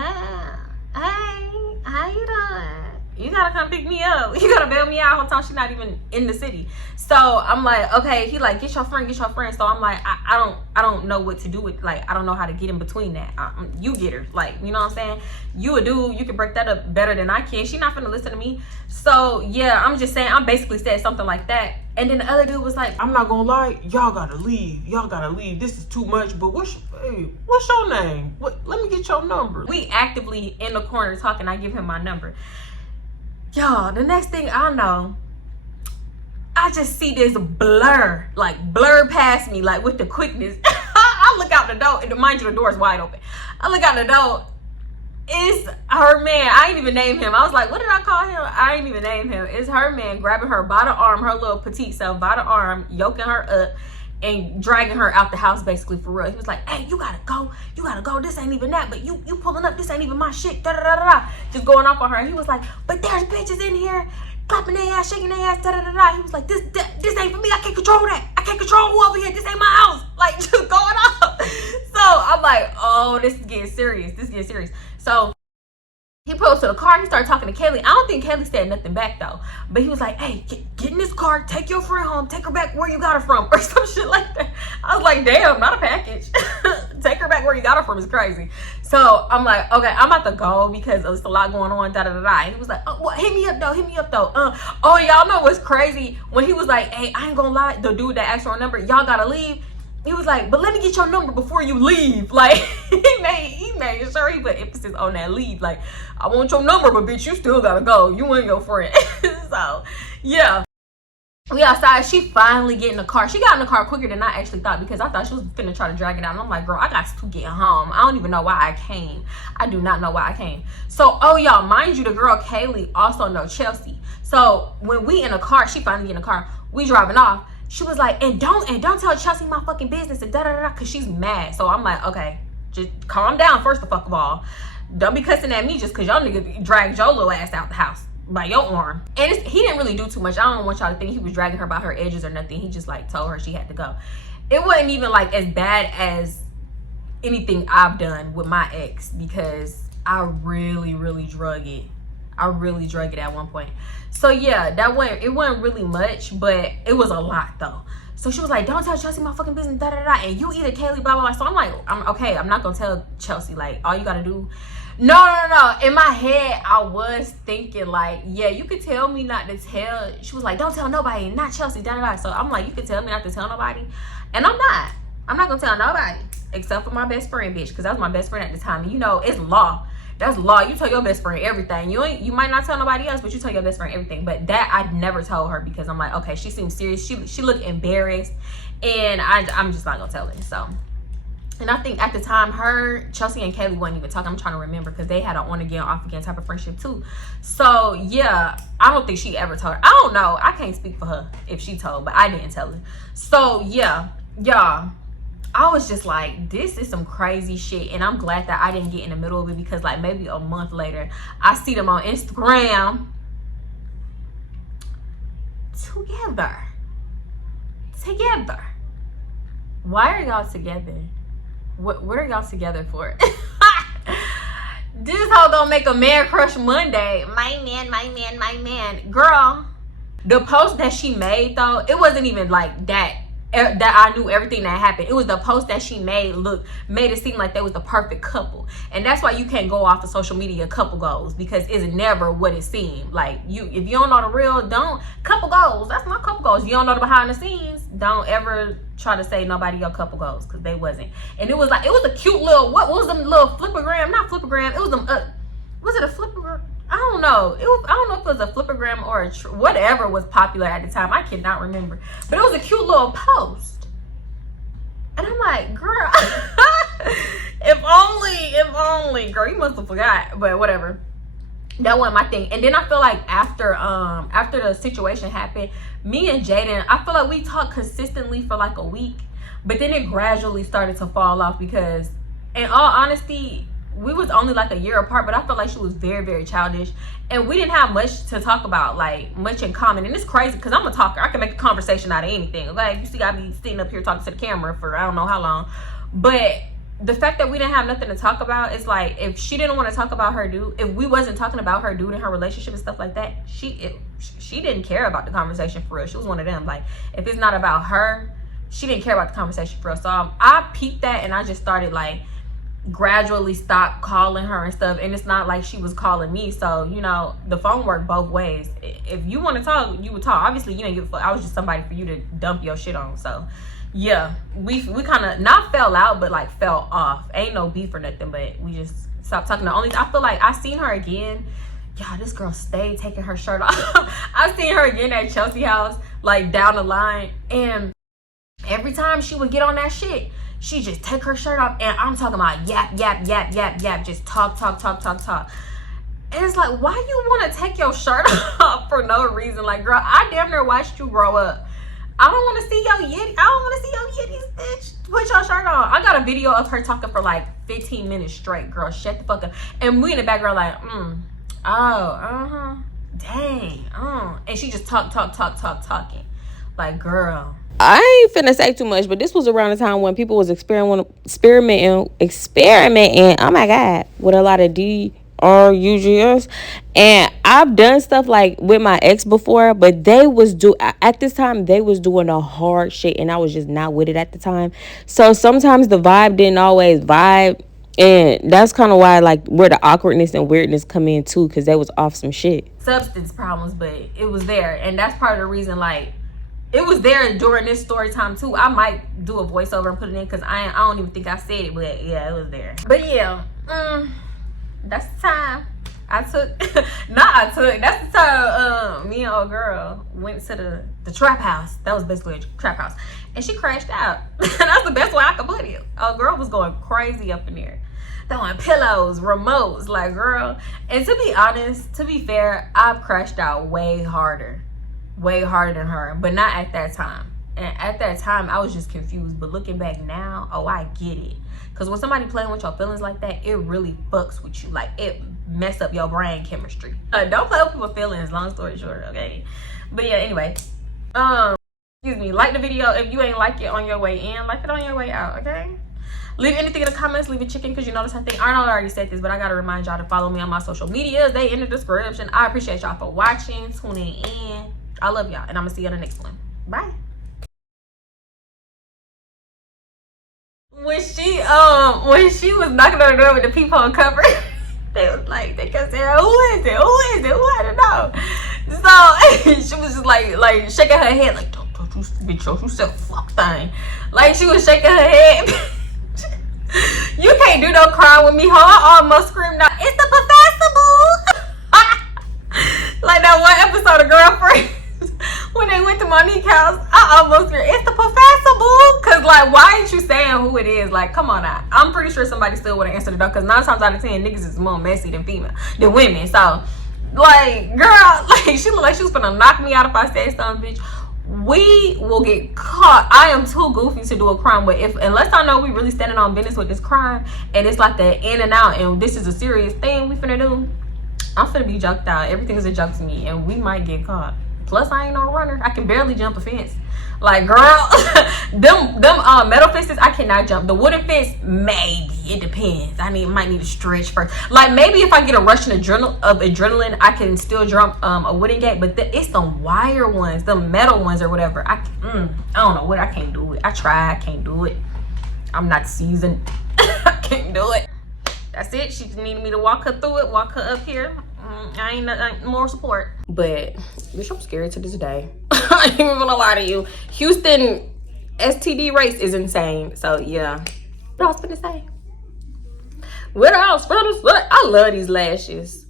how you doing? you gotta come pick me up. You gotta bail me out whole time she's not even in the city. So I'm like, okay. He like, get your friend. So I'm like, I don't know what to do with, like, I don't know how to get in between that. You get her, like, you know what I'm saying? You a dude, you can break that up better than I can. She not finna listen to me. So yeah, I'm just saying, I basically said something like that. And then the other dude was like, I'm not gonna lie, y'all gotta leave. This is too much. But what's your name? Let me get your number. we actively in the corner talking. I give him my number. Y'all, the next thing I know, I just see this blur past me, like with the quickness. I look out the door, and mind you, the door is wide open. I look out the door. It's her man. I ain't even name him. I was like, what did I call him? I ain't even name him. It's her man grabbing her by the arm, her little petite self by the arm, yoking her up and dragging her out the house, basically, for real. He was like, hey, you gotta go. This ain't even that, but you pulling up. This ain't even my shit. Da da da da. Just going off on her. And he was like, but there's bitches in here clapping their ass, shaking their ass, da da da da. He was like, this ain't for me. I can't control that. I can't control who over here. This ain't my house. Like, just going off. So I'm like, oh, this is getting serious. So he pulls to the car. He started talking to Kaylee. I don't think Kaylee said nothing back though. But he was like, hey, get in this car. Take your friend home. Take her back where you got her from. Or some shit like that. I was like, damn, not a package. Take her back where you got her from is crazy. So I'm like, okay, I'm about to go because there's a lot going on. Da da da da. And he was like, oh, well, hit me up though. Oh, y'all know what's crazy? When he was like, hey, I ain't gonna lie. The dude that asked for a number, y'all gotta leave. He was like, but let me get your number before you leave. Like, he made sure he put emphasis on that leave. Like, I want your number, but bitch, you still gotta go. You and your friend. So, yeah. We outside. She finally get in the car. She got in the car quicker than I actually thought because I thought she was finna try to drag it out. And I'm like, girl, I got to get home. I don't even know why I came. I do not know why I came. So, oh, y'all, mind you, the girl Kaylee also know Chelsea. So, when we in the car, she finally get in the car. We driving off. She was like, and don't tell Chelsea my fucking business and da da da, cause she's mad. So I'm like, okay, just calm down first of all. Don't be cussing at me just cause y'all niggas dragged your little ass out the house by your arm. And he didn't really do too much. I don't want y'all to think he was dragging her by her edges or nothing. He just like told her she had to go. It wasn't even like as bad as anything I've done with my ex because I really drug it. I really drug it at one point. So yeah, it wasn't really much, but it was a lot though. So she was like, don't tell Chelsea my fucking business, da da da, and you either Kaylee, blah blah blah. So I'm like, I'm not gonna tell Chelsea. Like, all you gotta do. No. In my head, I was thinking like, yeah, you could tell me not to tell. She was like, don't tell nobody, not Chelsea, da da da. So I'm like, you could tell me not to tell nobody, and I'm not gonna tell nobody except for my best friend, bitch, because that was my best friend at the time. And you know, it's law. That's law. You tell your best friend everything. You might not tell nobody else, but you tell your best friend everything. But that I never told her because I'm like, okay, she seems serious. She looked embarrassed, and I'm just not gonna tell her. So, and I think at the time, Chelsea and Kaylee wasn't even talking. I'm trying to remember because they had an on again, off again type of friendship too. So yeah, I don't think she ever told her. I don't know. I can't speak for her if she told, but I didn't tell her. So yeah, y'all. I was just like, this is some crazy shit. And I'm glad that I didn't get in the middle of it because like maybe a month later, I see them on Instagram together. Why are y'all together? What are y'all together for? This hoe gonna make a man crush Monday. My man. Girl, the post that she made though, it wasn't even like that I knew everything that happened. It was the post that she made it seem like they was the perfect couple. And that's why you can't go off of social media couple goals because it's never what it seemed. Like if you don't know the real, couple goals. That's not couple goals. You don't know the behind the scenes, don't ever try to say nobody your couple goals because they wasn't. And it was a cute little, what was them little flippergram? Not flippergram. It was them was it a flippergram? I don't know. I don't know if it was a flippergram or whatever was popular at the time. I cannot remember. But it was a cute little post. And I'm like, girl, if only, girl, you must have forgot. But whatever. That wasn't my thing. And then I feel like after the situation happened, me and Jaden, I feel like we talked consistently for like a week. But then it gradually started to fall off because, in all honesty, we was only like a year apart, but I felt like she was very, very childish. And we didn't have much to talk about, like much in common. And it's crazy because I'm a talker. I can make a conversation out of anything. Okay, you see, I be sitting up here talking to the camera for I don't know how long. But the fact that we didn't have nothing to talk about is like, if she didn't want to talk about her dude, if we wasn't talking about her dude and her relationship and stuff like that, she didn't care about the conversation for real. She was one of them. Like, if it's not about her, she didn't care about the conversation for real. So I peeped that, and I just started like gradually stop calling her and stuff. And it's not like she was calling me, so you know, the phone worked both ways. If you want to talk, you would talk. Obviously, you didn't give a fuck. I was just somebody for you to dump your shit on. So yeah, we kind of not fell out, but like fell off. Ain't no beef or nothing, but we just stopped talking. The only, I feel like I seen her again. Yeah, this girl stayed taking her shirt off. I seen her again at Chelsea house, like down the line, and every time she would get on that shit, she just take her shirt off, and I'm talking about yap, just talk. And it's like, why you want to take your shirt off for no reason? Like, girl, I damn near watched you grow up. I don't want to see your yitty. I don't want to see your yitties, bitch. Put your shirt on. I got a video of her talking for like 15 minutes straight. Girl, shut the fuck up. And we in the background like, dang, and she just talking. Like, girl. I ain't finna say too much, but this was around the time when people was experimenting, oh my God, with a lot of DRUGs. And I've done stuff like with my ex before, but at this time they was doing a hard shit, and I was just not with it at the time. So sometimes the vibe didn't always vibe, and that's kind of why, like, where the awkwardness and weirdness come in too, because they was off some shit. Substance problems, but it was there, and that's part of the reason, like, it was there during this story time too. I might do a voiceover and put it in, because I don't even think I said it, but yeah, it was there. But yeah, that's the time that's the time me and old girl went to the trap house. That was basically a trap house, and she crashed out. That's the best way I could put it. Old girl was going crazy up in there, throwing pillows, remotes, like, girl. And to be honest, to be fair, I've crashed out way harder than her, but not at that time. And at that time, I was just confused. But looking back now, oh, I get it. Because when somebody playing with your feelings like that, it really fucks with you. Like, it mess up your brain chemistry. Don't play with people's feelings, long story short, okay? But yeah, anyway. Excuse me, like the video. If you ain't like it on your way in, like it on your way out, okay? Leave anything in the comments. Leave a chicken, because you notice I think Arnold already said this, but I gotta remind y'all to follow me on my social medias. They in the description. I appreciate y'all for watching, tuning in. I love y'all, and I'm gonna see you on the next one. Bye. When she was knocking on the door with the peephole cover, they kept saying, who is it? Who I don't know. So she was just like shaking her head, like, don't you bitch yourself, fuck thing. Like, she was shaking her head. You can't do no crying with me, ho. I almost screamed out, it's the professor, boo. Like that one episode of Girlfriend. When they went to Monique's house, I almost screamed, it's the professor, boo. Cause like, why ain't you saying who it is? Like, come on now. I'm pretty sure somebody still would have answered the door, cause 9 times out of 10 niggas is more messy than women. So like, girl, like, she looked like she was gonna knock me out if I said something, bitch. We will get caught. I am too goofy to do a crime, but unless I know we really standing on business with this crime, and it's like the in and out, and this is a serious thing we finna do, I'm finna be joked out. Everything is a joke to me, and we might get caught. Plus, I ain't no runner. I can barely jump a fence. Like, girl, them metal fences, I cannot jump. The wooden fence, maybe. It depends. Might need to stretch first. Like, maybe if I get a rush of adrenaline, I can still jump a wooden gate. But it's the wire ones, the metal ones or whatever. I don't know what. I can't do it. I try. I can't do it. I'm not seasoned. I can't do it. That's it. She just needed me to walk her through it. Walk her up here. I ain't more support. But bitch, I'm scared to this day. I ain't even gonna lie to you. Houston STD race is insane. So yeah. What I was gonna say? I love these lashes.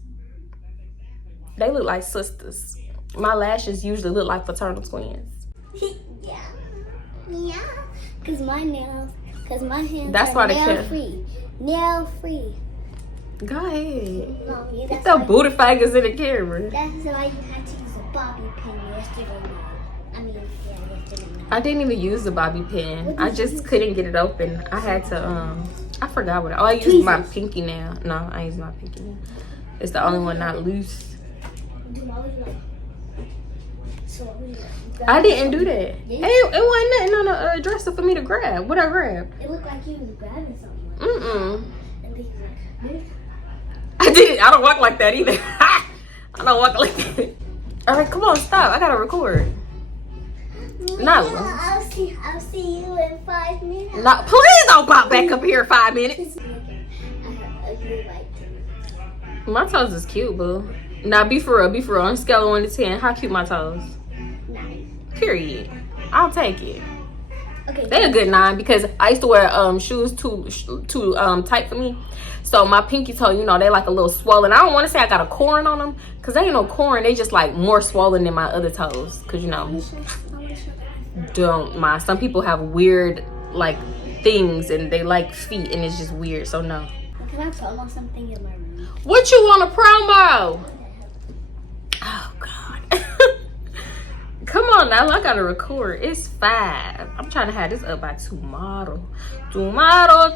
They look like sisters. My lashes usually look like fraternal twins. Yeah. Cause my hands That's why are they nail free. Nail free. Go ahead. Mommy, Get the booty fingers in the camera. That's why you had to use a bobby pin yesterday night. Yesterday night. I didn't even use the bobby pin. I just couldn't get it open. I had to, I forgot what. I used my pinky nail. No, I used my pinky nail. It's the only one not loose. I didn't do that. It wasn't nothing on the dresser for me to grab. What I grabbed? It looked like you was grabbing something. Mm-mm. And then he's like, this. I didn't. I don't walk like that either. I don't walk like that. All right, come on, stop. I gotta record. Not long. I'll see you in 5 minutes. Not, please don't pop back up here in 5 minutes. My toes is cute, boo. Now be for real, on a scale of 1 to 10. How cute my toes? 9. Period. I'll take it. Okay. They a good 9 because I used to wear shoes too tight for me. So my pinky toe, you know, they like a little swollen. I don't want to say I got a corn on them because they ain't no corn. They just like more swollen than my other toes. Because, you know, don't mind. Some people have weird like things and they like feet and it's just weird. So no. Can I promo something in my room? What you want to promo? Oh God. Come on now, I gotta record. It's 5. I'm trying to have this up by tomorrow. Tomorrow.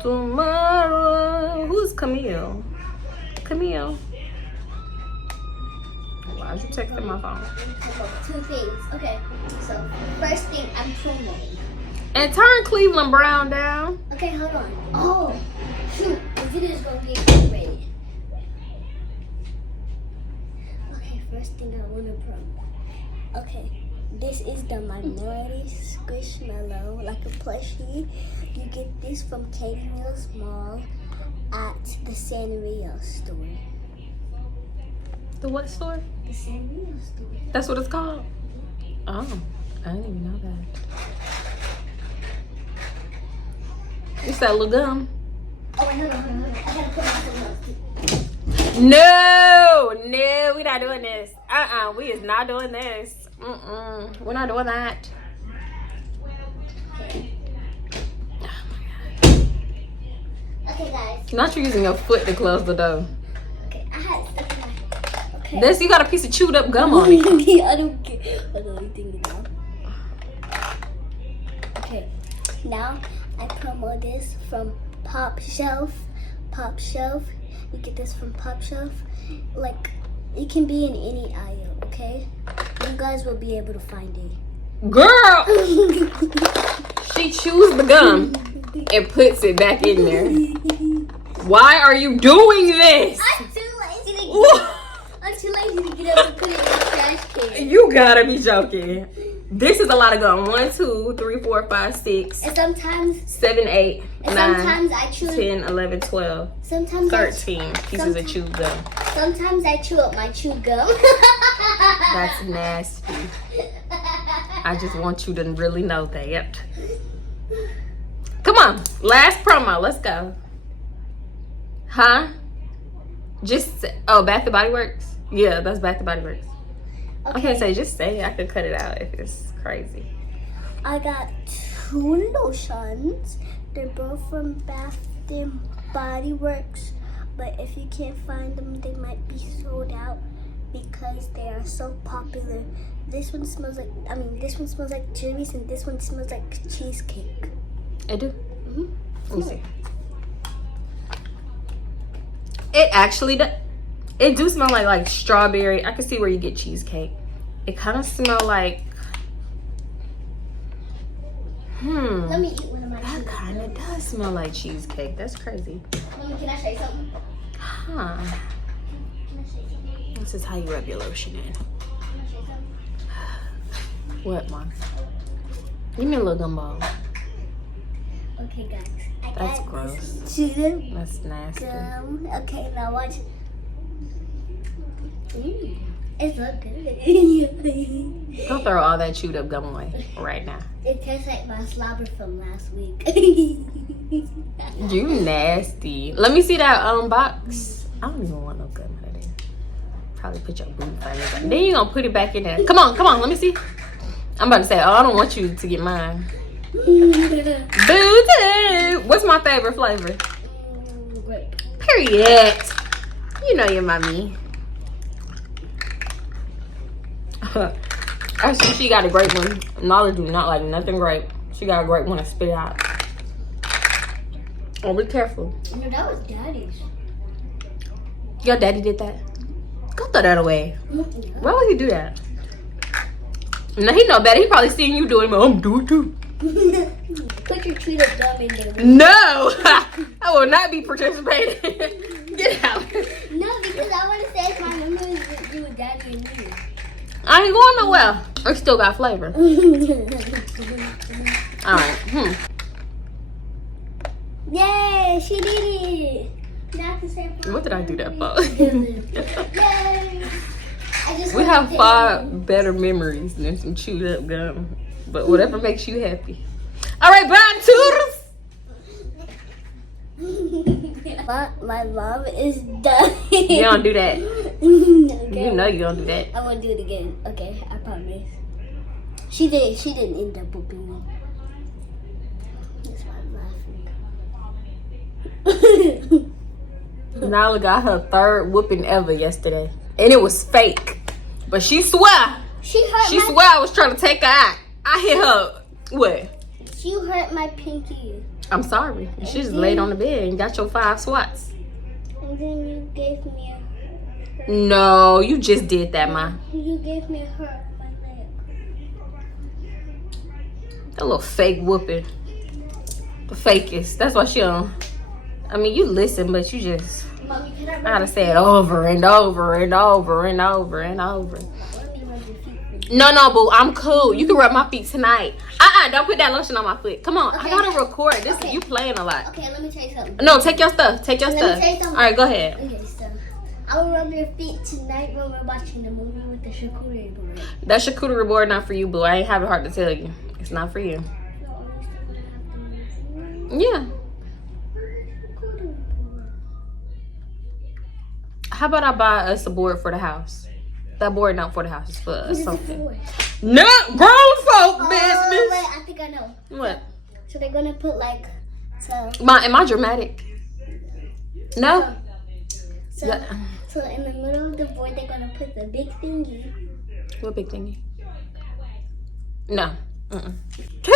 Who's Camille? Camille. Why'd you texting my phone? 2 things. Okay. So first thing, I'm promoting. And turn Cleveland Brown down. Okay, hold on. Oh, shoot. The video's gonna be ready. Okay, first thing I wanna promote. Okay. This is the Minority Squishmallow, like a plushie. You get this from Katie Mills Mall at the Sanrio store. The what store? The Sanrio store. That's what it's called? Oh, I didn't even know that. It's that little gum. Oh, wait, hold on. I gotta put my phone up. No, we're not doing this. We is not doing this. We're not doing that. Okay, guys. Not you using your foot to close the door. Okay, I had stuff in my. Okay. This, you got a piece of chewed up gum on it. I don't care. I don't think it now. Okay, now I promo this from Pop Shelf. Pop Shelf. You get this from Pop Shelf. Like, it can be in any aisle, okay? You guys will be able to find it. Girl! She chews the gum and puts it back in there. Why are you doing this? I'm too lazy to get up and put it in the trash can. You gotta be joking. This is a lot of gum. 1, 2, 3, 4, 5, 6, And sometimes, 7, 8, 9, sometimes I chew 10, 11, 12, sometimes 13 pieces of chewed gum. Sometimes I chew up my chewed gum. That's nasty. I just want you to really know that. Come on, last promo. Let's go. Huh? Just Bath & Body Works. Yeah, that's Bath & Body Works. I can't say just say it. I could cut it out if it's crazy. I got 2 lotions. They're both from Bath & Body Works. But if you can't find them, they might be sold out because they are so popular. This one smells like cherries and this one smells like cheesecake. I do. Mm-hmm. Let me see. It actually does. It do smell like strawberry. I can see where you get cheesecake. It kind of smell like. Let me eat one of my That cheesecake. kind of does smell like cheesecake. That's crazy. Mommy, can I say something? Huh. Can I say something? This is how you rub your lotion in. Can I say something? What, Mom? Give me a little gumball. Okay, guys. I That's got gross. this chewed That's nasty. gum. Okay, now watch. It's so good. Go throw all that chewed up gum away right now. It tastes like my slobber from last week. You nasty. Let me see that box. I don't even want no gum out of there. Probably put your boot fingers back. Then you gonna put it back in there. Come on, let me see. I'm about to say, I don't want you to get mine. Boo-doo. What's my favorite flavor? Grape. Period. You know your mommy. Actually, she got a great one. Nala do not like nothing grape. She got a great one to spit out. Oh, be careful. No, that was Daddy's. Your daddy did that? Go throw that away. Why would he do that? Now he know better. He probably seen you doing it, but I'm do it too. Put your treat of gum in there. No, I will not be participating. Get out. No, because I want to say my memories with you, Daddy, and me. I ain't going nowhere. It still got flavor. All right. Yay, she did it. Not to say What did I do that for? Yay. We have 5 better memories than some chewed up gum. But whatever makes you happy. All right, bye, toodles. My mom is done. You don't do that. Okay. You know you don't do that. I'm gonna do it again. Okay, I promise. She didn't end up whooping me. That's why I'm laughing. Nyla got her 3rd whooping ever yesterday. And it was fake. But she swear. She swear I was trying to take her out. I hit her. What? She hurt my pinky. I'm sorry. She just laid on the bed and got your 5 swats. And then you gave me a hurt. No, you just did that, Ma. You gave me a hurt on my leg. That little fake whooping. The fakest. That's why she don't. I mean, you listen, but you just. Mommy, can I I gotta say it over and over and over and over and over. Let me rub your feet. No, boo. I'm cool. You can rub my feet tonight. Don't put that lotion on my foot. Come on. Okay. I gotta record. This Okay. you playing a lot. Okay, let me tell you something. No, take your stuff. Take your Let me stuff. tell you something. All right, go ahead. Okay, so I'll rub your feet tonight when we're watching the movie with the charcuterie board. That charcuterie board not for you, boo. I ain't have the heart to tell you. It's not for you. So are we still gonna have the movie? Yeah. Charcuterie board. How about I buy us a board for the house? That board not for the house. It's for What is it something. for? No, grown folk Oh, business. wait, I think I know. What? So they're gonna put like, so Am I dramatic? No. so Yeah. so in the middle of the board they're gonna put the big thingy. What big thingy? No. Too